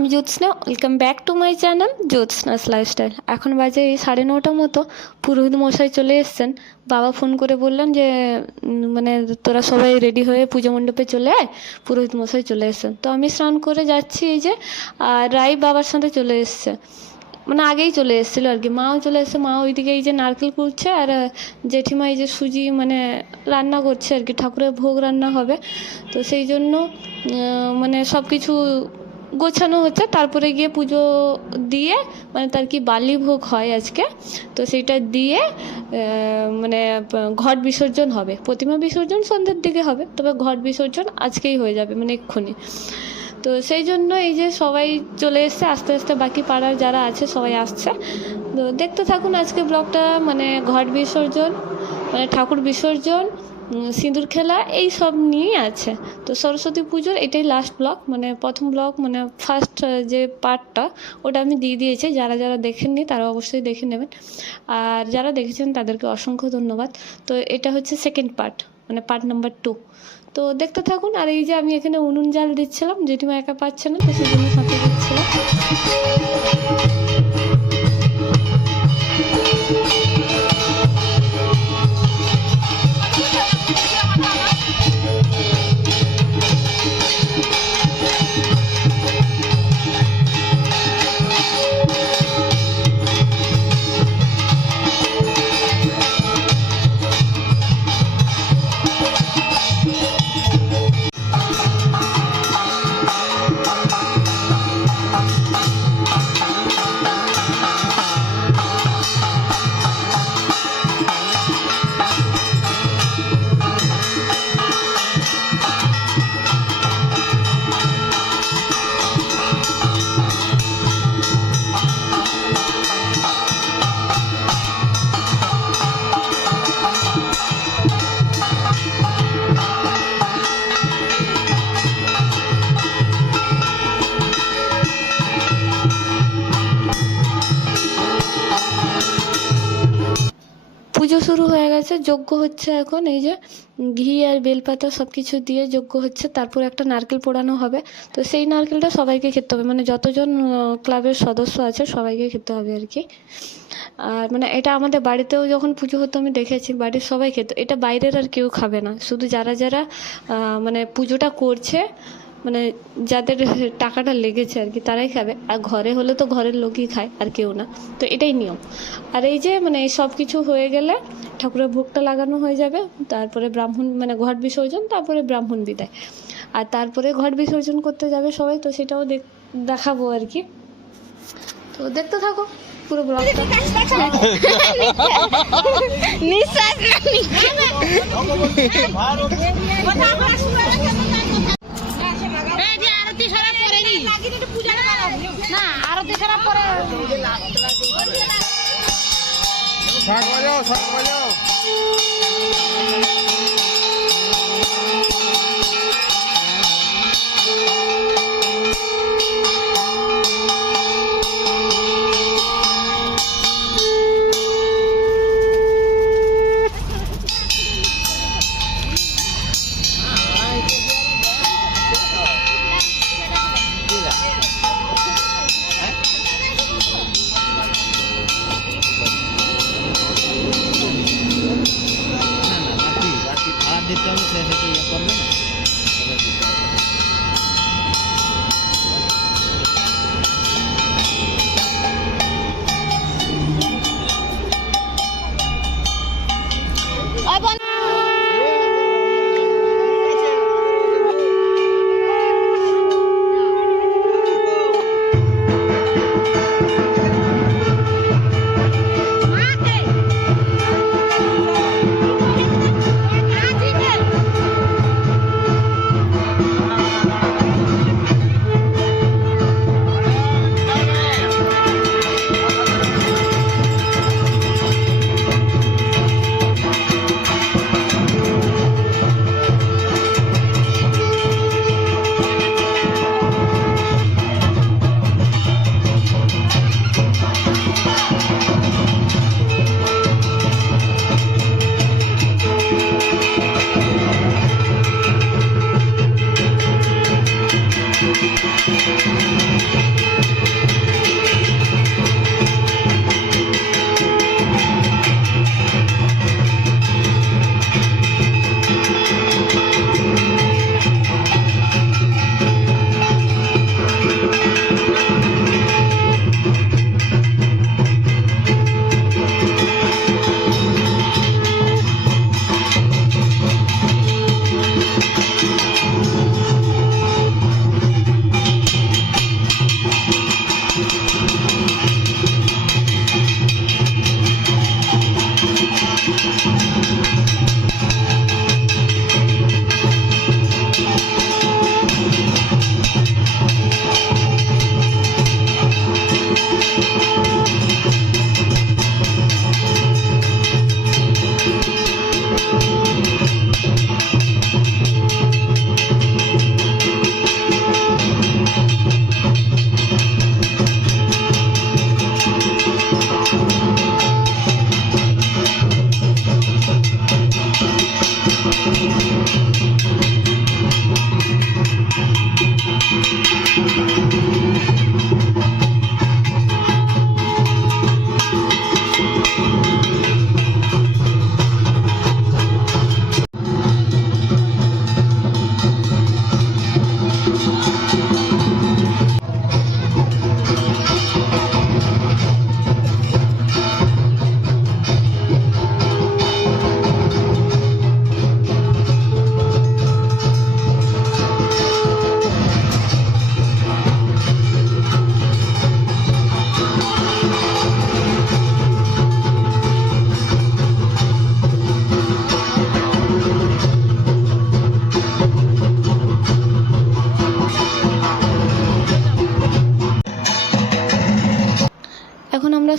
আমি Jyotsna, welcome back to my channel Jyotsna's lifestyle. এখন বাজে এই 9:30 মতো। পুরোহিত মশাই চলে এসছেন। বাবা ফোন করে বললেন যে মানে তোরা সবাই রেডি হয়ে পুজো মণ্ডপে চলে আয়, পুরোহিত মশাই চলে এসছেন। তো আমি স্নান করে যাচ্ছি এই যে, আর রাই বাবার সাথে চলে এসছে, মানে আগেই চলে এসেছিলো আর কি। মাও চলে এসছে, মা ওইদিকে এই যে নারকেল কুড়ছে, আর জেঠিমা এই যে সুজি মানে রান্না করছে আর কি, ঠাকুরের ভোগ রান্না হবে। তো সেই জন্য মানে সব কিছু গোছানো হচ্ছে, তারপরে গিয়ে পুজো দিয়ে, মানে তার কি বালি ভোগ হয় আজকে, তো সেইটা দিয়ে মানে ঘট বিসর্জন হবে। প্রতিমা বিসর্জন সন্ধ্যের দিকে হবে, তবে ঘট বিসর্জন আজকেই হয়ে যাবে, মানে এক্ষুনি। তো সেই জন্য এই যে সবাই চলে এসছে, আস্তে আস্তে বাকি পাড়ার যারা আছে সবাই আসছে। তো দেখতে থাকুন আজকে ব্লগটা। মানে ঘট বিসর্জন, মানে ঠাকুর বিসর্জন, সিঁদুর খেলা, এই সব নিয়েই আছে। তো সরস্বতী পুজোর এটাই লাস্ট ব্লগ, মানে প্রথম ব্লগ, মানে ফার্স্ট যে পার্টটা ওটা আমি দিয়ে দিয়েছি। যারা যারা দেখেননি তারা অবশ্যই দেখে নেবেন, আর যারা দেখেছেন তাদেরকে অসংখ্য ধন্যবাদ। তো এটা হচ্ছে সেকেন্ড পার্ট, মানে পার্ট নাম্বার 2। তো দেখতে থাকুন। আর এই যে আমি এখানে উনুন জাল দিচ্ছিলাম, জেঠিমা একা পাচ্ছে না, তো সেই জন্য সাথে দিচ্ছিলাম। পুজো শুরু হয়ে গেছে, যজ্ঞ হচ্ছে এখন। এই যে ঘি আর বেলপাতা সব কিছু দিয়ে যজ্ঞ হচ্ছে, তারপর একটা নারকেল পোড়ানো হবে। তো সেই নারকেলটা সবাইকে খেতে হবে, মানে যতজন ক্লাবের সদস্য আছে সবাইকে খেতে হবে আর কি। আর মানে এটা আমাদের বাড়িতেও যখন পুজো হতো আমি দেখেছি, বাড়ির সবাই খেত এটা, বাইরের আর কেউ খাবে না, শুধু যারা যারা মানে পুজোটা করছে, মানে যাদের টাকাটা লেগেছে আর কি, তারাই খাবে। আর ঘরে হলে তো ঘরের লোকই খায়, আর কেউ না। তো এটাই নিয়ম। আর এই যে মানে এই সব কিছু হয়ে গেলে ঠাকুরের ভোগটা লাগানো হয়ে যাবে, তারপরে ব্রাহ্মণ মানে ঘট বিসর্জন, তারপরে ব্রাহ্মণ বিদায়, আর তারপরে ঘট বিসর্জন করতে যাবে সবাই। তো সেটাও দেখাবো আর কি। তো দেখতে থাকো পুরো ব্লগটা।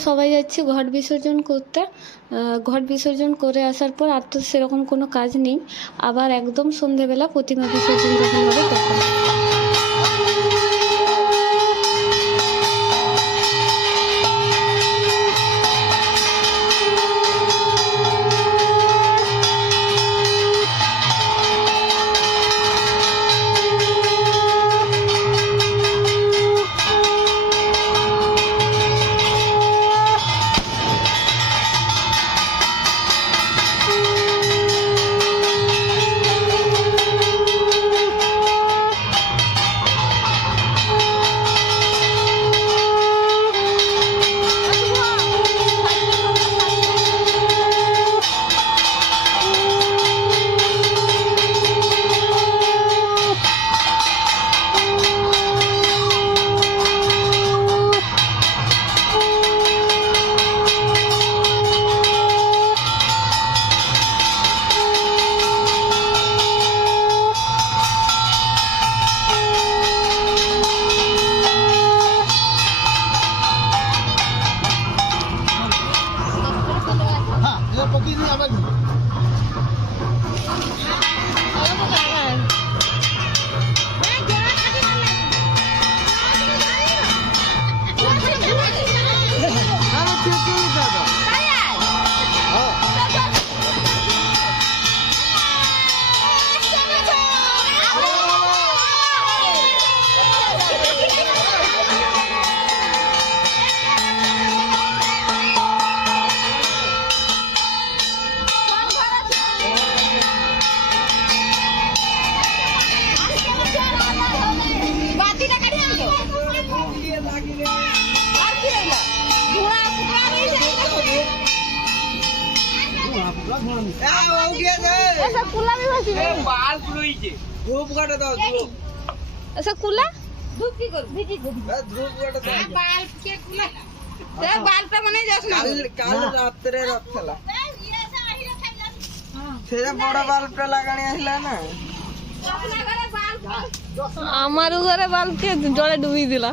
সবাই যাচ্ছি ঘট বিসর্জন করতে। ঘট বিসর্জন করে আসার পর আর তো সেরকম কোনো কাজ নেই, আবার একদম সন্ধেবেলা প্রতিমা বিসর্জন যখন হবে তখন। আমার ঘরে বাল্বকে জলে ডুবিয়ে দিলা।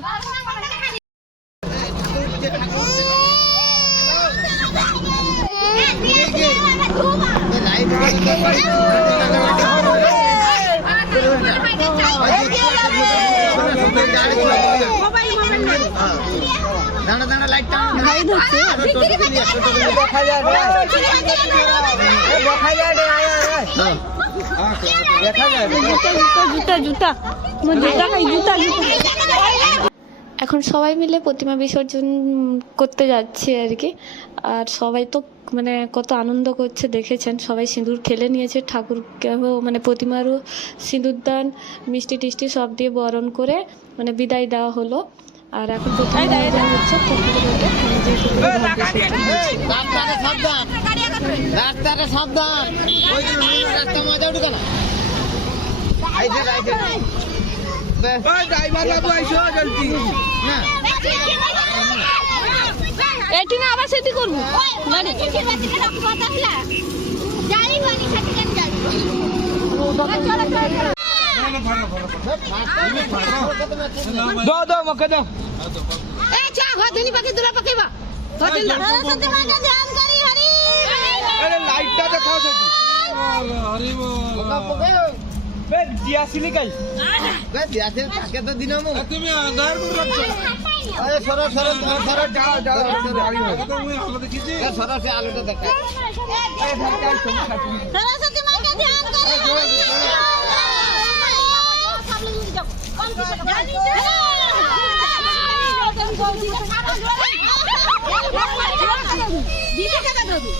এখন সবাই মিলে প্রতিমা বিসর্জন করতে যাচ্ছে আর কি। আর সবাই তো মানে কত আনন্দ করছে দেখেছেন, সবাই সিঁদুর খেলে নিয়েছে, ঠাকুরকেও মানে প্রতিমারও সিঁদুর দান মিষ্টি টিষ্টি সব দিয়ে বরণ করে মানে বিদায় দেওয়া হলো। আর এখন কোথায় দাঁড়িয়ে দেওয়া হচ্ছে এটি না আবার সেটি করবো লাইটটা দেখাও দিয়াছিলি কাই দিয়াছিল তাকে তো দিন তুমি আধার আরে সরো সরো সরো যাও যাও গাড়ি হয় তুমি আলো দেখিছি সরো সে আলোটা দেখা এই ধাক্কা সমস্যা তুমি সরস্বতী মাকে ধ্যান করো সামনে যাও কম জানি দিদি টাকা দেবো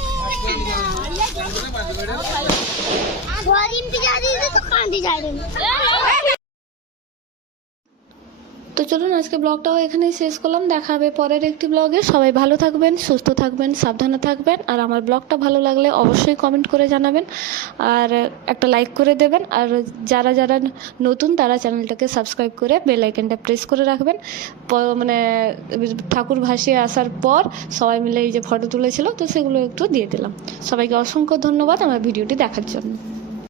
তো চলুন আজকে ব্লগটাও এখানেই শেষ করলাম। দেখা হবে পরের একটি ব্লগে। সবাই ভালো থাকবেন, সুস্থ থাকবেন, সাবধানে থাকবেন। আর আমার ব্লগটা ভালো লাগলে অবশ্যই কমেন্ট করে জানাবেন আর একটা লাইক করে দেবেন। আর যারা যারা নতুন তারা চ্যানেলটাকে সাবস্ক্রাইব করে বেল আইকনটা প্রেস করে রাখবেন। মানে ঠাকুর ভাসিয়ে আসার পর সবাই মিলে এই যে ফটো তুলেছিল তো সেগুলো একটু দিয়ে দিলাম। সবাইকে অসংখ্য ধন্যবাদ আমার ভিডিওটি দেখার জন্য।